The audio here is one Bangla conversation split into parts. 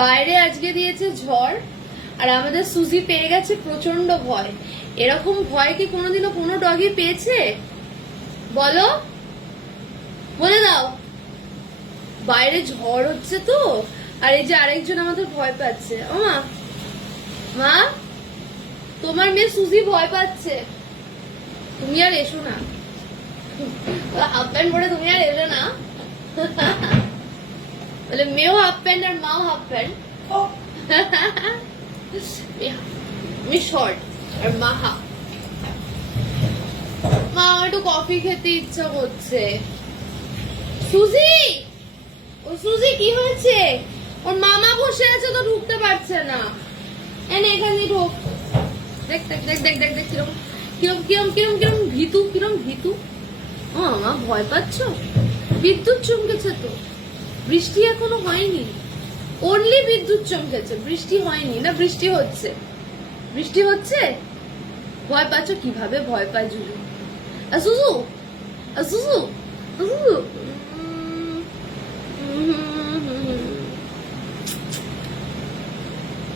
বাইরে আজকে দিয়েছে ঝড়, আর আমাদের সুজি পেয়ে গেছে প্রচন্ড ভয়। এরকম ভয় কি কোনোদিনও কোনো ডগি পেয়েছে? বলো, বলে দাও। বাইরে ঝড় হচ্ছে তো, আর এই যে আরেকজন আমাদের ভয় পাচ্ছে। ও মা, মা তোমার মেয়ে সুজি ভয় পাচ্ছে, তুমি আর এসো না। হাফ প্যান্ট পরে তুমি আর এসো না। বলে মেয়েও হাফ প্যান্ট আর মাও হাফ প্যান্ট। আমি শর্ট আর মা হাফ। মা একটু কফি খেতে ইচ্ছা করছে। সুজি, ও সুজি কি হয়েছে? ওর মামা বসে আছে তো ঢুকতে পারছে না। এনে এখানে ঢোক। দেখ দেখ দেখ দেখ দেখ দেখ কিরম কিরম কিরম কিরম কিরম ভীতু, কিরম ভীতু। ও মা ভয় পাচ্ছ? বিদ্যুৎ চমকেছে তো, বৃষ্টি এখনো হয়নি, অনলি বিদ্যুৎ চমকেছে, বৃষ্টি হয়নি। না বৃষ্টি হচ্ছে, বৃষ্টি হচ্ছে। ভয় পাচ্ছ? কিভাবে ভয় পায় জুজু। সুজু, সুজু, সুজু।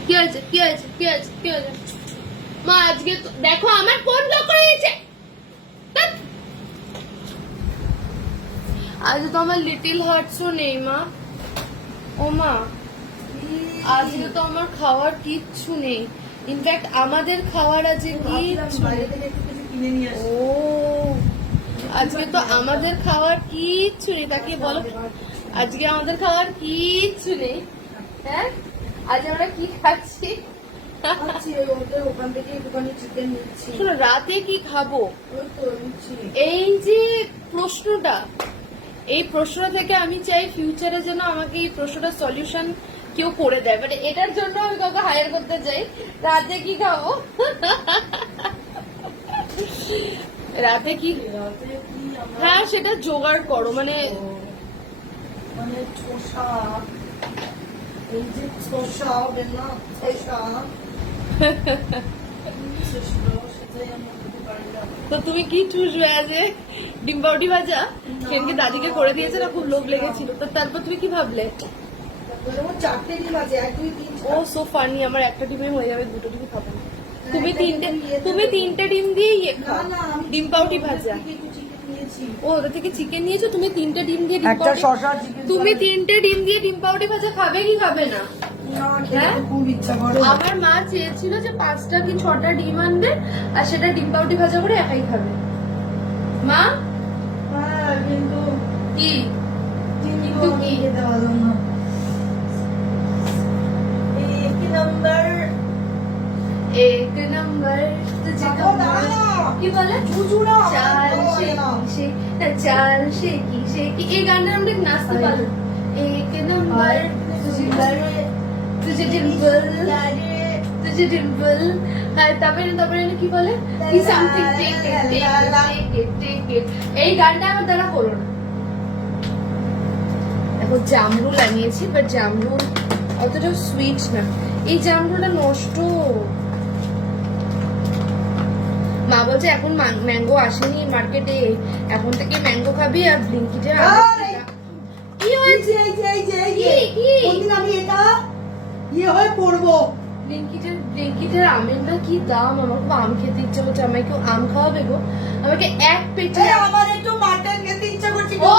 কি হয়েছে, কি হয়েছে, কি হয়েছে, কি হয়েছে? মা আজকে দেখো আমার কোন ব্লক করে দিয়েছে। আজ তো আমার লিটিল হার্টসও নেই মা। ও মা, আজকে তো আমার খাওয়ার কিচ্ছু নেই। ইনফ্যাক্ট আমাদের খাওয়ার আজকে কিচ্ছু নেই। ও আজকে তো আমাদের খাওয়ার কিচ্ছু নেই। তাকে বলো আজকে আমাদের খাওয়ার কিচ্ছু নেই। হ্যাঁ, আজ আমরা কি খাচ্ছি? শোনো, রাতে কি খাবো এই যে প্রশ্নটা, এই প্রশ্নটা থেকে আমি চাই ফিউচারে যেন আমাকে এই প্রশ্নটার সলিউশন কেউ করে দেয়। মানে এটার জন্য আমি কাউকে হায়ার করতে চাই। রাতে কি খাবো? রাতে কি? হ্যাঁ সেটা জোগাড় করো। মানে তো তুমি কি চুষবে? আজ ডিম পাউডি ভাজা সেদিনকে দাদিকে করে দিয়েছে না, খুব লোভ লেগেছিল। তো তারপর তুমি কি ভাবলে? ও সো ফানি, আমার একটা ডিমে হয়ে যাবে, দুটো ডিম খাবো না। তুমি তিনটে ডিম দিয়ে ইয়ে খাও, ডিম পাউডি ভাজা। ও ওটা থেকে চিকেন নিয়েছো, তুমি তিনটে ডিম দিয়ে তুমি তিনটে ডিম দিয়ে ডিম পাউডি ভাজা খাবে কি খাবে না? আমার মা চেয়েছিল যে 5টা কি 6টা ডিম আনবে, আর সেটা ডিম পাউডি ভাজা করে একাই খাবে। মা কিন্তু কি কিন্তু কি एक नंबर तुझे কি বলে? চাল শেকি শেকি। এই গানটা আমরা নাচতে পারবো। एक नंबर तुझे डिम्पल तुझे डिम्पल। তারপরে কি বলে? কি সামথিং টেক ইট। এই গানটা আমার দ্বারা হলো না। দেখো জামরুল আনিয়েছি, বাট জামরুল অতটা সুইট না। এই জামরুলটা নষ্ট। মা বলছে এখন ম্যাঙ্গো আসেনি মার্কেটে, এখন থেকে ম্যাঙ্গো খাবি। আর ব্লিঙ্কিটে কি হয়েছে? আমি এটা ইয়ে হয়ে পড়বো। ব্লিঙ্কিটের আমেরটা কি দাম? আমার খুব আম খেতে ইচ্ছা করছে। আমাকে কেউ আম খাওয়াবে গো? আমাকে এক পেটে। আমার একটু মাটন খেতে ইচ্ছা করছে। ও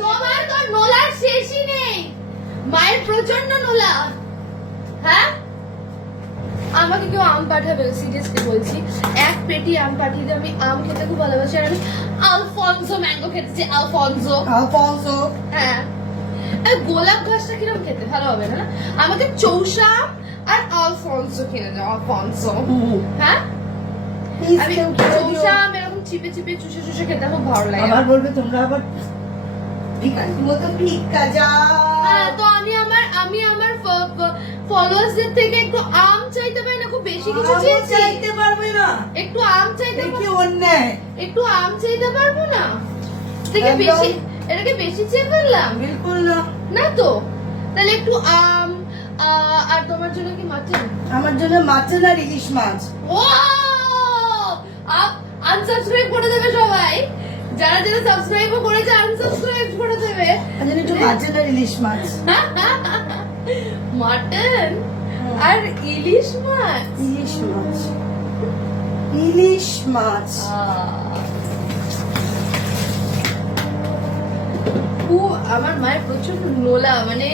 তোমার তো নোলার শেষই নেই, মায়ের প্রচন্ড নোলা। হ্যাঁ, আমাকে কেউ আম পাঠাবে? সিরিয়াসলি বলছি, এক পেটি আম পাঠিয়ে দিয়ে। আমি আম খেতে খুব ভালোবাসি, আর আমি আলফনসো ম্যাঙ্গো খেতেছি। আলফনসো হ্যাঁ। গোলাপ ঘাসটা কিরকম খেতে ভালো হবে না? আমাকে চৌষা আর আলফনসো কিনে দাও। আলফনসো হ্যাঁ, আমি চৌষা আম এরকম চিপে চিপে চুষে চুষে খেতে খুব ভালো লাগে। আবার বলবে তোমরা আবার ভিখারির মতো ভিক্ষা যাও। হ্যাঁ, তো আমি আমার ফলোয়ার্সদের থেকে একটু আম চাইতে পারি না? খুব বেশি কিছু চাইতে পারবে না? একটু আম চাইতে কি অন্যায়? একটু আম চাইতে পারবো না? এটাকে বেশি চেয়ে ফেললাম? বিলকুল না। না তো তাহলে একটু আম। আর তোমার জন্য কি মাটন? আমার জন্য মাটন আর ইলিশ মাছ। ও আনসাবস্ক্রাইব করে দেবে সবাই, যারা যারা সাবস্ক্রাইব করেছে আনসাবস্ক্রাইব করে দেবে। একটু মাটন আর ইলিশ মাছ। মাটন আর ইলিশ মাছ। ইলিশ মাছ, ইলিশ মাছ। আমার মায়ের প্রচুর নোলা, মানে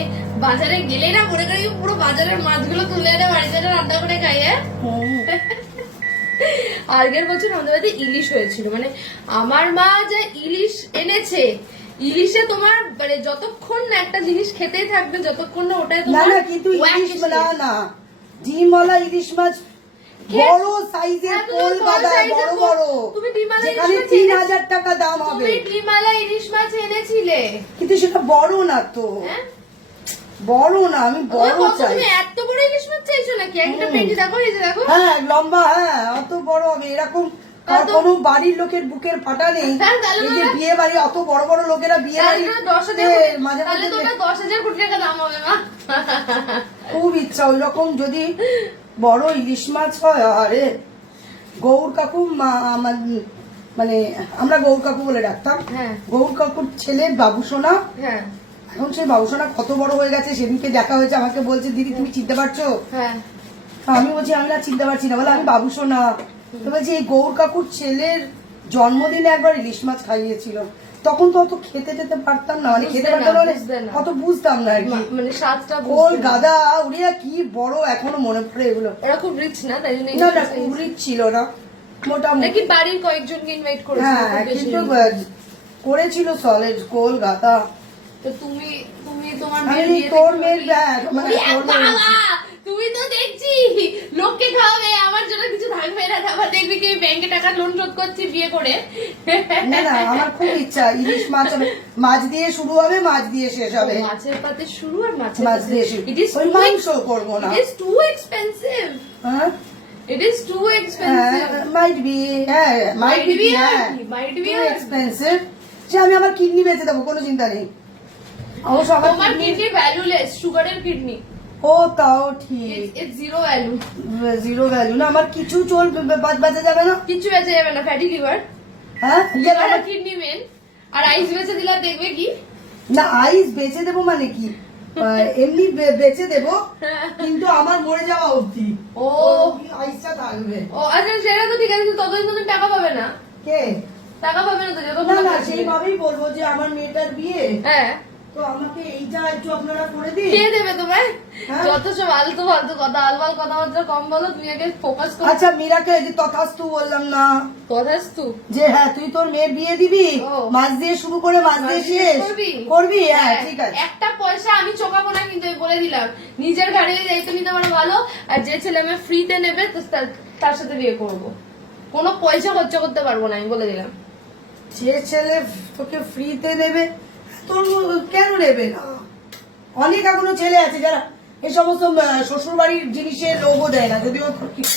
বাজারে গেলে না মনে করি পুরো বাজারের মাছগুলো তুলে এনে বাড়িতে রান্না করে খাই। আগের বছর আমাদের বাড়িতে ইলিশ হয়েছিল, মানে আমার মা যে ইলিশ এনেছে, ইলিশে তোমার মানে যতক্ষণ না একটা জিনিস খেতেই থাকবে যতক্ষণ না ওটাই না না, কিন্তু ইলিশ না, ডিমওয়ালা ইলিশ মাছ, বড় সাইজের কোল বাঁধা বড় বড়, যেখানে 3000 টাকা দাম হবে। তুমি ডিমওয়ালা ইলিশ মাছ এনেছিলে, কিন্তু সেটা বড় না তো, বড় না, আমি বড় চাই। তুমি এত বড় ইলিশ মাছ চাইছো নাকি? একটা পেটি দেখো, এই যে দেখো। হ্যাঁ লম্বা, হ্যাঁ অত বড় হবে এরকম। আর কোন বাড়ির লোকের বুকের ফাটা নেই, এই যে বিয়ে বাড়ি অত বড় বড় লোকেরা বিয়ে বাড়ি মাঝে মাঝে 10,000 কোটি টাকা দাম হবে না। খুব ইচ্ছা ওই রকম যদি বড় ইলিশ মাছ হয়। আরে গৌর কাকু আমার মানে আমরা গৌর কাকু বলে ডাকতাম, গৌর কাকুর ছেলে বাবুসোনা, এখন সেই বাবুসোনা কত বড় হয়ে গেছে। সেদিনকে দেখা হয়েছে, আমাকে বলছে দিদি তুমি চিনতে পারছো? আমি বলছি আমি না চিনতে পারছি না। বলে আমি বাবুসোনা। তো বলছি এই গৌর কাকুর ছেলের জন্মদিনে একবার ইলিশ মাছ খাইয়েছিল, তখন তো অত খেতে টেতে পারতাম না, মানে খেতে পারতাম না, অত বুঝতাম না আর কি, মানে স্বাদটা কোল গাদা উড়িয়া কি বড়, এখনো মনে পড়ে এগুলো। ওরা খুব রিচ না, তাই জন্য না না খুব রিচ ছিল না, মোটামুটি বাড়ির কয়েকজনকে ইনভাইট করেছিল। হ্যাঁ কিন্তু করেছিল সলিড কোল গাদা। তো তুমি তোমার তোর মেয়ের ব্যাগ, মানে তুমি তো দেখছি লোককে খাওয়াবে, আমার জন্য কিছু থাকবে না। আবার দেখবি কি ব্যাংকে টাকা লোন শোধ করছি বিয়ে করে। না না আমার খুব ইচ্ছা ইলিশ মাছ হবে, মাছ দিয়ে শুরু হবে, মাছ দিয়ে শেষ হবে। মাছের পাতে শুরু আর মাছ দিয়ে শুরু। ওই মাংস করবো না, ইট ইজ টু এক্সপেন্সিভ। হ্যাঁ it is too expensive. Might be, হ্যাঁ মাইট বি, হ্যাঁ টু এক্সপেন্সিভ। সে আমি আমার কিডনি বেঁচে দেবো, কোনো চিন্তা নেই। অবশ্য আমার কিডনি ভ্যালুলেস, সুগারের কিডনি। ও তাও ঠিক, it's zero value. Zero value না, আমার কিছু চল বাঁচা যাবে না, কিছু বেঁচে যাবে না। ফ্যাটি লিভার, হ্যাঁ আমার কিডনি মেন। আর আইস বেঁচে দিলা দেখবে কি না, আইস বেঁচে দেবো মানে কি এমনি বেঁচে দেবো, কিন্তু আমার মরে যাওয়া অবধি ও আইসটা থাকবে। ও আচ্ছা সেটা তো ঠিক আছে, ততদিন তুমি টাকা পাবে না। কে টাকা পাবে না তো? না না সেইভাবেই বলবো যে আমার মেয়েটার বিয়ে, হ্যাঁ তো আমাকে এইটা একটু আপনারা করে দিন। কে দেবে তোমায়? যত সব আলতু ফালতু কথা, আলবাল কথাবার্তা কম বলো, তুমি আগে ফোকাস করো। আচ্ছা মীরাকে যে তথাস্তু বললাম না, তথাস্তু যে হ্যাঁ তুই তোর মেয়ের বিয়ে দিবি, মাছ দিয়ে শুরু করে মাছ দিয়ে শেষ করবি। হ্যাঁ ঠিক আছে, একটা পয়সা আমি চোকাবো না, কিন্তু বলে দিলাম নিজের গাড়ি দায়িত্ব নিতে পারো ভালো। আর যে ছেলে মেয়ে ফ্রিতে নেবে তার সাথে বিয়ে করবো, কোনো পয়সা খরচা করতে পারবো না, আমি বলে দিলাম। যে ছেলে তোকে ফ্রিতে নেবে তোর কেন নেবে না? অনেক এখনো ছেলে আছে যারা এই সমস্ত শ্বশুর বাড়ির জিনিসের লোভও দেয় না, যদিও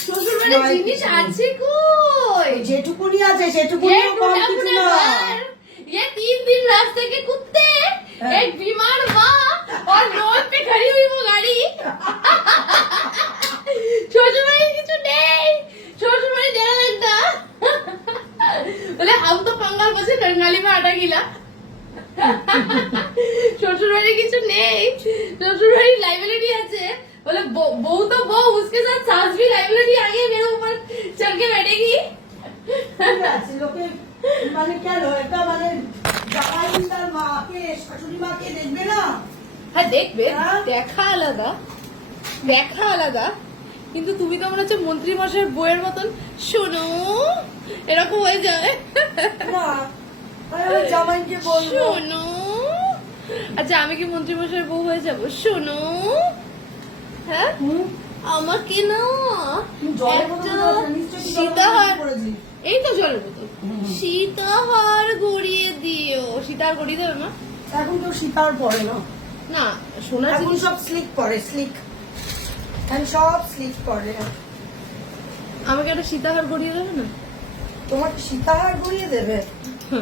শ্বশুর বাড়ির জিনিস আছে কই, যেটুকুনি আছে সেটুকুনি কম কিছু না। ये 3 दिन रास्ते के कुत्ते, एक बीमार माँ और रोड पे खड़ी हुई वो गाड़ी। শ্বশুর বাড়ির কিছু নেই, শ্বশুর বাড়ি দেওয়া একটা बोले हम तो पंगाल बसे कंगाली में आटा गिला। শ্বশুর বাড়ি কিছু নেই, শ্বশুর বাড়ির লাइब्रेरी আছে, बोले बहू तो बहू, उसके साथ सास भी लाइब्रेरी आगे मेरे ऊपर चढ़ के बैठेगी। লোকে মানে কেন এটা মানে জামাই তার মাকে শাশুড়ি মাকে দেখবে না? হ্যাঁ দেখবে, দেখা আলাদা, দেখা আলাদা, কিন্তু তুমি তো মনে হচ্ছে মন্ত্রী মশাইয়ের বইয়ের মতন শোনো এরকম হয়ে যায় না। জামাইকে বলবো শোনো, আচ্ছা আমি কি মন্ত্রী মশাইয়ের বউ হয়ে যাবো? শোনো, হ্যাঁ আমাকে না একটা সীতাহার, এই তো জলের বোতল, সীতাহার গড়িয়ে দিও। সীতাহার গড়িয়ে দেবে না? এখন কেউ সীতাহার পরে না, না সোনার জিনিস সব স্লিক পরে, স্লিক সব স্লিক পরে। আমাকে একটা সীতাহার গড়িয়ে দেবে না? তোমাকে সীতাহার গড়িয়ে দেবে?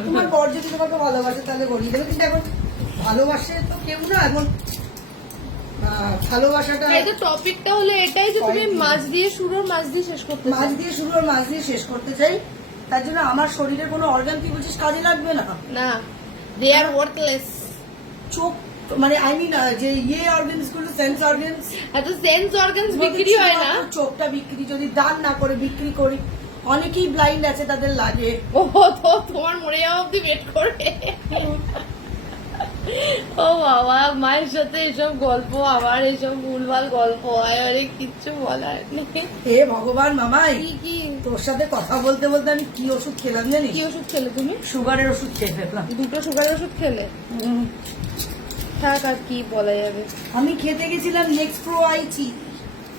তোমার বর যদি তোমাকে ভালোবাসে তাহলে গড়িয়ে দেবে, কিন্তু এখন ভালোবাসে তো কেউ না, এখন ভালোবাসাটা। টপিকটা হলো এটাই যে তুমি মাছ দিয়ে শুরু আর মাছ দিয়ে শেষ করতে, মাছ দিয়ে শুরু আর মাছ দিয়ে শেষ করতে চাই। তার জন্য আমার শরীরের কোনো অর্গান তুই বলছিস কাজে লাগবে না? না, দে আর ওয়ার্থলেস। চোখ মানে আই মিন যে অর্গানস গুলো, সেন্স অর্গানস, এত সেন্স অর্গানস বিক্রি হয় না। চোখটা বিক্রি যদি দান না করে বিক্রি করি, অনেকেই ব্লাইন্ড আছে তাদের লাগে। ও তো তোমার মরে যাওয়া অব্দি ওয়েট করবে। ও বাবা, মায়ের সাথে এসব গল্প, আবার এসব ভুলভাল গল্প হয়, আরে কিচ্ছু বলার নেই। হে ভগবান মামাই, কি তোর সাথে কথা বলতে বলতে আমি কি ওষুধ খেলাম জানিস? কি ওষুধ খেলে তুমি? সুগারের ওষুধ খেয়ে ফেললাম। 2টো সুগারের ওষুধ খেলে? থাক, আর কি বলা যাবে। আমি খেতে গেছিলাম নেক্সট প্রো আইচি,